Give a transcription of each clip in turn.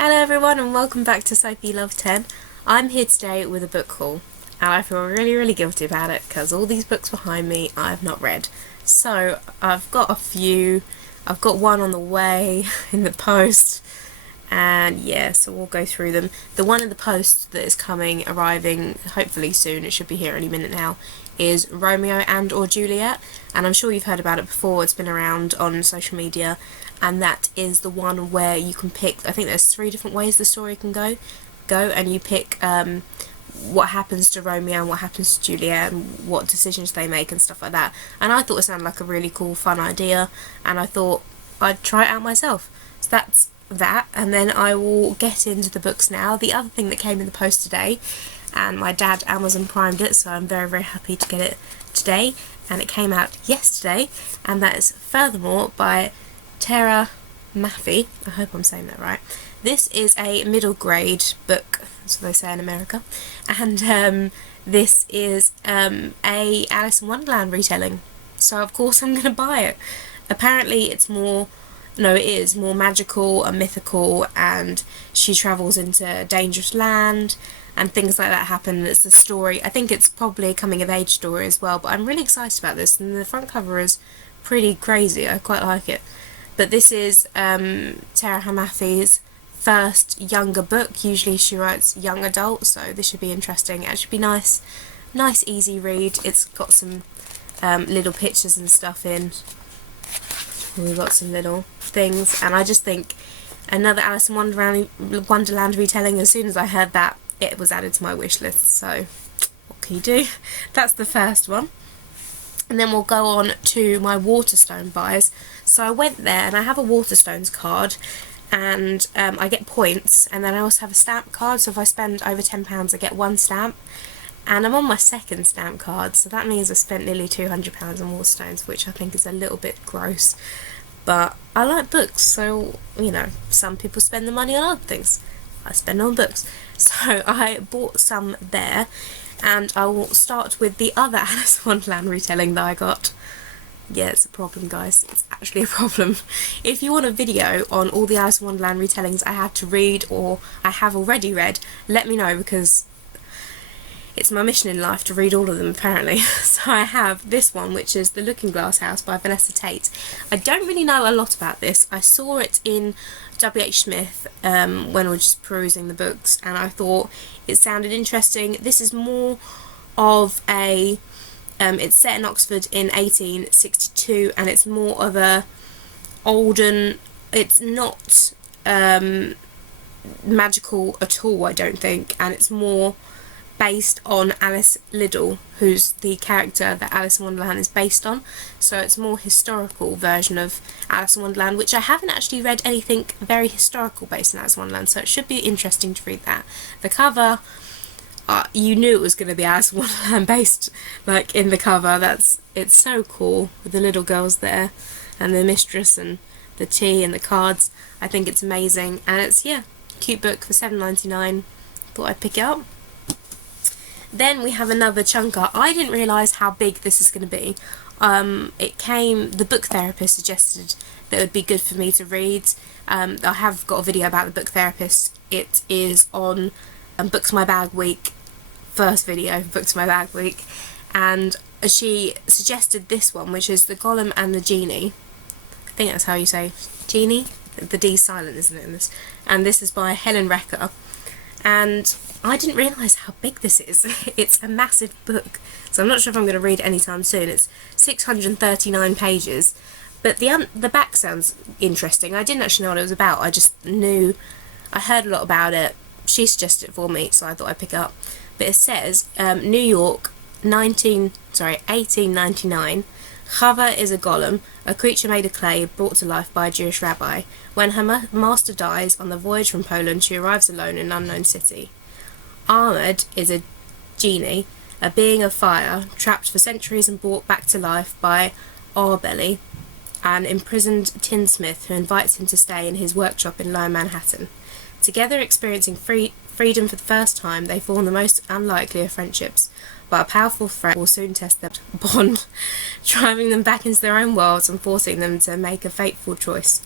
Hello everyone and welcome back to Sophie Love 10. I'm here today with a book haul and I feel really guilty about it because all these books behind me I've not read. So I've got a few, I've got one on the way in the post, and yeah, so we'll go through them. The one in the post that is arriving hopefully soon, it should be here any minute now, is Romeo and or Juliet, and I'm sure you've heard about it before. It's been around on social media, and that is the one where you can pick, I think there's 3 different ways the story can go and you pick what happens to Romeo and what happens to Juliet and what decisions they make and stuff like that. And I thought it sounded like a really cool, fun idea, and I thought I'd try it out myself. So that's that, and then I will get into the books now. The other thing that came in the post today, and my dad Amazon primed it, so I'm very happy to get it today, and it came out yesterday, and that is Furthermore by Tara Maffey. I hope I'm saying that right. This is a middle grade book, that's what they say in America, and this is a Alice in Wonderland retelling, so of course I'm going to buy it. Apparently it is more magical and mythical, and she travels into dangerous land and things like that happen. It's the story, I think it's probably a coming of age story as well, but I'm really excited about this, and the front cover is pretty crazy. I quite like it. But this is Tara Maffey's first younger book. Usually she writes young adult, so this should be interesting. It should be nice easy read. It's got some little pictures and stuff in. We've got some little things, and I just think another Alice in Wonderland retelling. As soon as I heard that, it was added to my wish list, so what can you do? That's the first one. And then we'll go on to my Waterstone buys. So I went there, and I have a Waterstones card, and I get points, and then I also have a stamp card, so if I spend over £10 I get 1 stamp, and I'm on my second stamp card, so that means I spent nearly £200 on Waterstones, which I think is a little bit gross. But I like books, so, you know, some people spend the money on other things. I spend on books. So I bought some there, and I will start with the other Alice in Wonderland retelling that I got. Yeah, it's a problem, guys. It's actually a problem. If you want a video on all the Alice in Wonderland retellings I had to read, or I have already read, let me know, because it's my mission in life to read all of them, apparently. So I have this one, which is The Looking Glass House by Vanessa Tate. I don't really know a lot about this. I saw it in W.H. Smith when I was just perusing the books, and I thought it sounded interesting. This is more of a... it's set in Oxford in 1862, and it's more of a olden... It's not magical at all, I don't think, and it's more based on Alice Liddell, who's the character that Alice in Wonderland is based on. So it's a more historical version of Alice in Wonderland, which I haven't actually read anything very historical based on Alice in Wonderland, so it should be interesting to read that. The cover, you knew it was going to be Alice in Wonderland based, like, in the cover. It's so cool with the little girls there and the mistress and the tea and the cards. I think it's amazing, and it's, yeah, cute book for $7.99. Thought I'd pick it up. Then we have another chunker. I didn't realise how big this is going to be. The book therapist suggested that it would be good for me to read. I have got a video about the book therapist. It is on Books My Bag Week, first video for Books My Bag Week, and she suggested this one, which is The Golem and the Genie. I think that's how you say genie. The D's silent, isn't it, in this? And this is by Helen Recker. And I didn't realise how big this is. It's a massive book, so I'm not sure if I'm going to read it anytime soon. It's 639 pages, but the back sounds interesting. I didn't actually know what it was about. I just knew, I heard a lot about it. She suggested it for me, so I thought I'd pick it up. But it says, New York, 1899. Chava is a golem, a creature made of clay brought to life by a Jewish rabbi. When her master dies on the voyage from Poland, she arrives alone in an unknown city. Ahmed is a genie, a being of fire, trapped for centuries and brought back to life by Arbelly, an imprisoned tinsmith who invites him to stay in his workshop in Lower Manhattan. Together, experiencing freedom for the first time, they form the most unlikely of friendships, but a powerful friend will soon test their bond, driving them back into their own worlds and forcing them to make a fateful choice.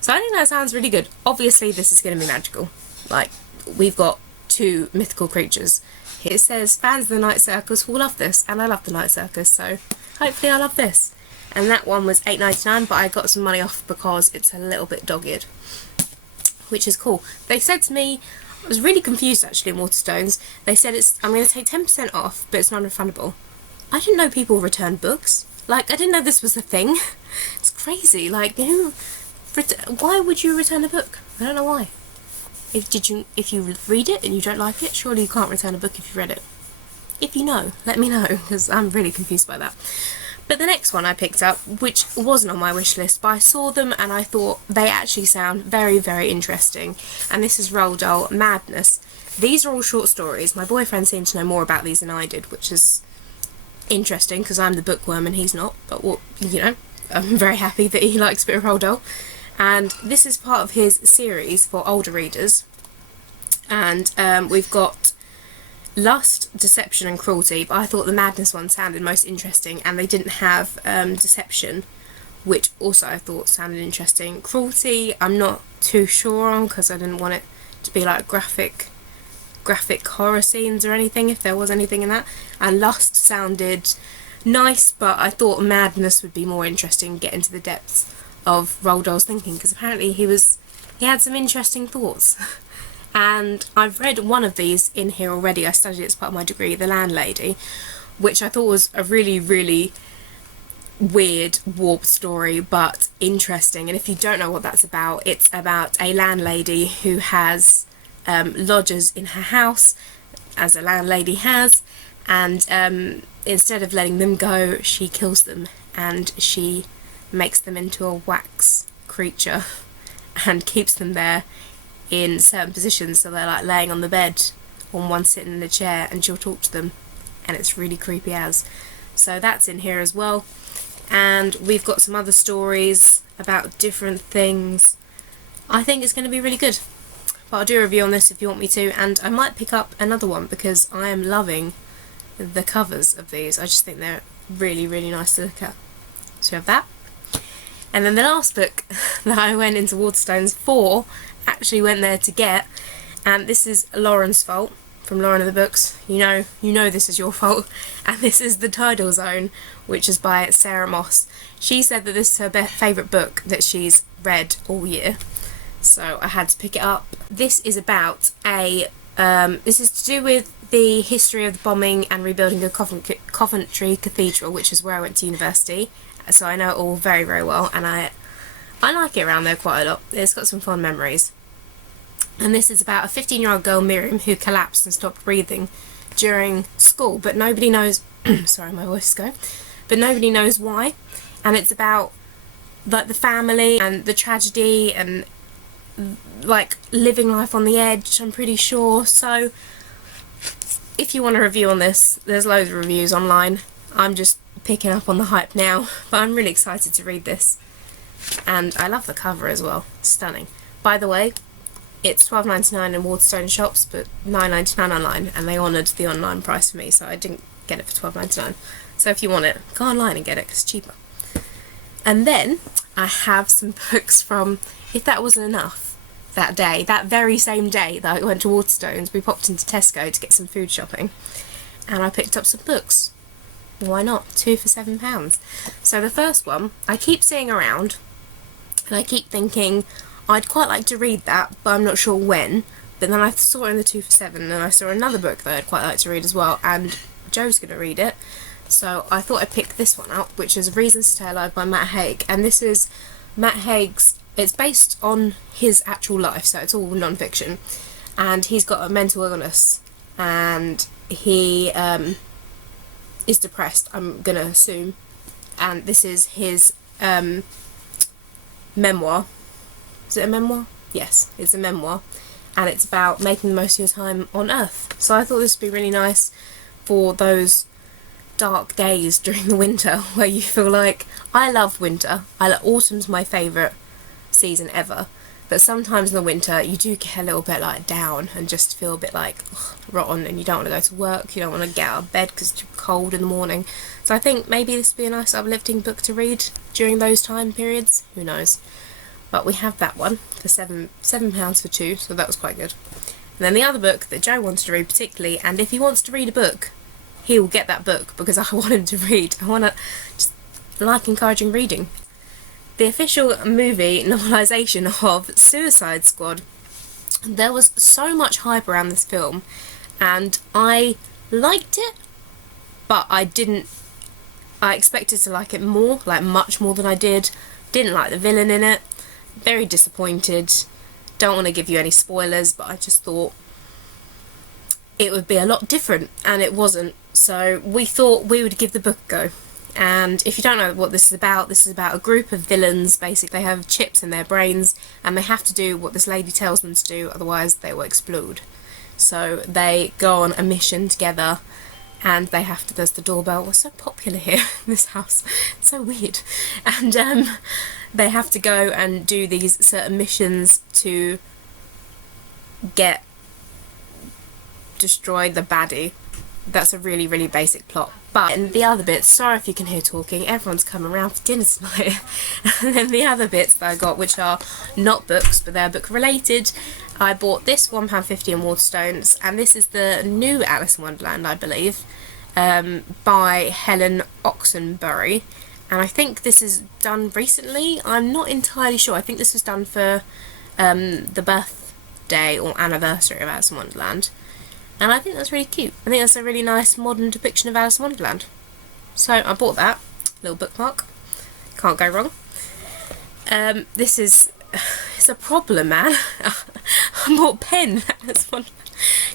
So I think that sounds really good. Obviously this is going to be magical. Like, we've got 2 mythical creatures. It says fans of the Night Circus will love this, and I love the Night Circus, so hopefully I love this. And that one was $8.99, but I got some money off because it's a little bit dog-eared, which is cool. They said to me, I was really confused actually in Waterstones, they said I'm going to take 10% off, but it's non-refundable. I didn't know people returned books. Like, I didn't know this was a thing. It's crazy. Like, why would you return a book? I don't know why. If you read it and you don't like it, surely you can't return a book if you read it. If you know, let me know, because I'm really confused by that. But the next one I picked up, which wasn't on my wish list, but I saw them and I thought they actually sound very, very interesting. And this is Roald Dahl Madness. These are all short stories. My boyfriend seemed to know more about these than I did, which is interesting because I'm the bookworm and he's not. But, well, you know, I'm very happy that he likes a bit of Roald Dahl. And this is part of his series for older readers. And we've got Lust, Deception and Cruelty, but I thought the Madness one sounded most interesting, and they didn't have Deception, which also I thought sounded interesting. Cruelty I'm not too sure on because I didn't want it to be like graphic horror scenes or anything, if there was anything in that. And Lust sounded nice, but I thought Madness would be more interesting, get into the depths of Roald Dahl's thinking, because apparently he had some interesting thoughts. And I've read one of these in here already. I studied it as part of my degree, The Landlady, which I thought was a really, really weird, warped story, but interesting. And if you don't know what that's about, it's about a landlady who has lodgers in her house, as a landlady has, and instead of letting them go, she kills them, and she makes them into a wax creature and keeps them there in certain positions, so they're like laying on the bed, or one sitting in a chair, and she'll talk to them, and it's really creepy as. So that's in here as well. And we've got some other stories about different things. I think it's going to be really good, but I'll do a review on this if you want me to, and I might pick up another one because I am loving the covers of these. I just think they're really, really nice to look at. So we have that. And then the last book that I went into Waterstones for, actually went there to get, and this is Lauren's fault, from Lauren of the Books. You know this is your fault. And this is The Tidal Zone, which is by Sarah Moss. She said that this is her favourite book that she's read all year, so I had to pick it up. This is about this is to do with the history of the bombing and rebuilding of Coventry Cathedral, which is where I went to university, so I know it all very, very well, and I like it around there quite a lot. It's got some fond memories. And this is about a 15-year-old girl, Miriam, who collapsed and stopped breathing during school, but nobody knows sorry, my voice is going, but nobody knows why. And it's about like the family and the tragedy and like living life on the edge, I'm pretty sure. So if you want a review on this, there's loads of reviews online. I'm just picking up on the hype now, but I'm really excited to read this. And I love the cover as well. Stunning. By the way, it's $12.99 in Waterstone shops, but $9.99 online, and they honoured the online price for me, so I didn't get it for $12.99. So if you want it, go online and get it, 'cause it's cheaper. And then I have some books from, if that wasn't enough, that day, that very same day that I went to Waterstones, we popped into Tesco to get some food shopping, and I picked up some books. Why not? 2 for £7. So the first one, I keep seeing around, and I keep thinking, I'd quite like to read that, but I'm not sure when. But then I saw it in the 2 for 7, and I saw another book that I'd quite like to read as well, and Joe's going to read it. So I thought I'd pick this one up, which is Reasons to Stay Alive by Matt Haig. And this is Matt Haig's, it's based on his actual life, so it's all non-fiction. And he's got a mental illness, and he is depressed, I'm going to assume. And this is his memoir. Is it a memoir? Yes, it's a memoir, and it's about making the most of your time on Earth. So I thought this would be really nice for those dark days during the winter where you feel like, I love winter. Autumn's my favourite season ever, but sometimes in the winter you do get a little bit like down and just feel a bit like rotten, and you don't want to go to work, you don't want to get out of bed because it's too cold in the morning. So I think maybe this would be a nice uplifting book to read during those time periods. Who knows? but we have that one for £7 for two, so that was quite good. And then the other book that Joe wants to read particularly, and if he wants to read a book, he will get that book because I want him to read. I want to just like encouraging reading. The official movie novelisation of Suicide Squad. There was so much hype around this film, and I liked it, but I expected to like it more, like much more than I did. Didn't like the villain in it. Very disappointed. Don't want to give you any spoilers, but I just thought it would be a lot different, and it wasn't. So we thought we would give the book a go. And if you don't know what this is about a group of villains. Basically, they have chips in their brains, and they have to do what this lady tells them to do, otherwise they will explode. So they go on a mission together, and they have to, there's the doorbell. We're so popular here in this house, it's so weird. And they have to go and do these certain missions to destroy the baddie. That's a really, really basic plot. But in the other bits, sorry if you can hear talking, everyone's coming around for dinner tonight. And then the other bits that I got, which are not books, but they're book related, I bought this £1.50 in Waterstones, and this is the new Alice in Wonderland, I believe, by Helen Oxenbury. And I think this is done recently. I'm not entirely sure. I think this was done for the birthday or anniversary of Alice in Wonderland. And I think that's really cute. I think that's a really nice modern depiction of Alice in Wonderland. So I bought that. Little bookmark. Can't go wrong. This is... It's a problem, man. I bought pen. Alice in Wonderland.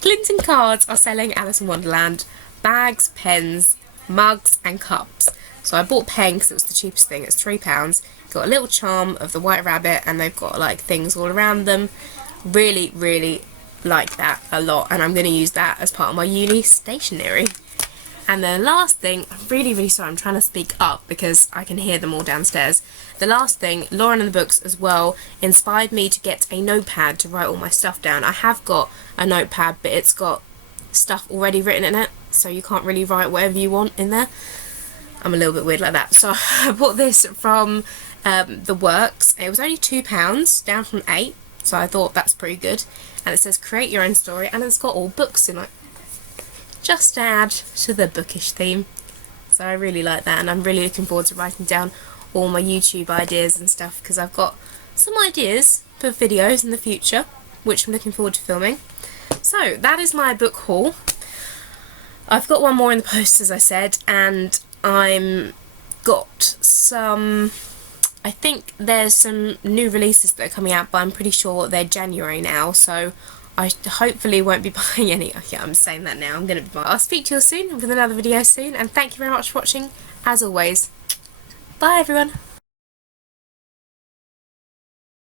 Clinton cards are selling Alice in Wonderland. Bags, pens, mugs and cups. So I bought pen because it was the cheapest thing. It's £3. Got a little charm of the White Rabbit, and they've got like things all around them. Really, really like that a lot, and I'm going to use that as part of my uni stationery. And the last thing, I'm really, really sorry, I'm trying to speak up because I can hear them all downstairs. The last thing, Lauren and the Books as well inspired me to get a notepad to write all my stuff down. I have got a notepad, but it's got stuff already written in it, so you can't really write whatever you want in there. I'm a little bit weird like that. So I bought this from The Works. It was only £2, down from £8, so I thought that's pretty good. And it says create your own story, and it's got all books in it. Just to add to the bookish theme. So I really like that, and I'm really looking forward to writing down all my YouTube ideas and stuff, because I've got some ideas for videos in the future, which I'm looking forward to filming. So that is my book haul. I've got one more in the post, as I said, and I'm got some... I think there's some new releases that are coming out, but I'm pretty sure they're January now, so I hopefully won't be buying any. Yeah, I'm saying that now. I'm going to be buying. I'll speak to you all soon with another video soon, and thank you very much for watching, as always. Bye, everyone.